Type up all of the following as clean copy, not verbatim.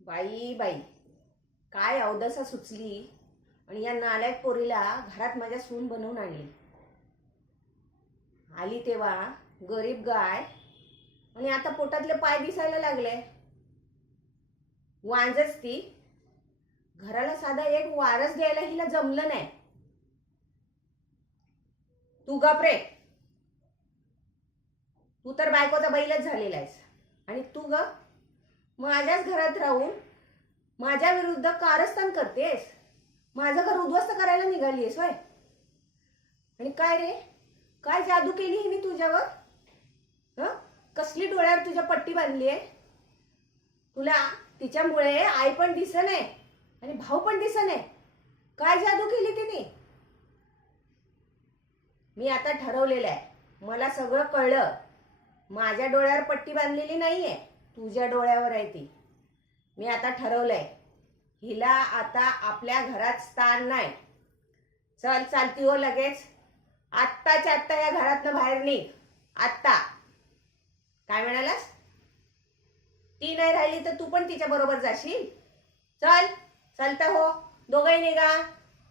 बाई बाई, काय अवदसा सुचली आणि या नालायक पोरीला घरात माझ्या सून बनवून आणली. आली तेव्हा गरीब गाय आणि आता पोटातले पाय दिसायला लागले. वांजच ती. घराला साधा एक वारस द्यायला हिला जमलं नाही. तू गप रे. तू तर बायकोचा बैलच झालेला आहेस. आणि तू ग माझ्याच घरात राहून माझ्या विरुद्ध कारस्थान करतेस. माझं घर उद्ध्वस्त करायला निघालीस होय. आणि काय रे, काय जादू केली हिने तुझ्यावर? कसली डोळ्यावर तुझ्या पट्टी बांधली आहे? तुला तिच्यामुळे आई पण दिसत नाही आणि भाऊ पण दिसत नाही. काय जादू केली तिने? मी आता ठरवलेलं आहे. मला सगळं कळलं. माझ्या डोळ्यावर पट्टी बांधलेली नाहीये, तुझ्या डोळ्यावर आहे ती. मी आता ठरवलंय, हिला आता आपल्या घरात स्थान नाही. चल चालती हो लगेच. आत्ताच्या आत्ता या घरातनं बाहेर निघ. आत्ता. काय म्हणालास? ती नाही राहिली तर तू पण तिच्या बरोबर जाशील. चल चालता हो. दोघंही निघा.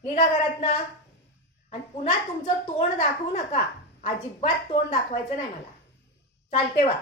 निघा घरातनं. आणि पुन्हा तुमचं तोंड दाखवू नका. अजिबात तोंड दाखवायचं नाही मला. चालते वा.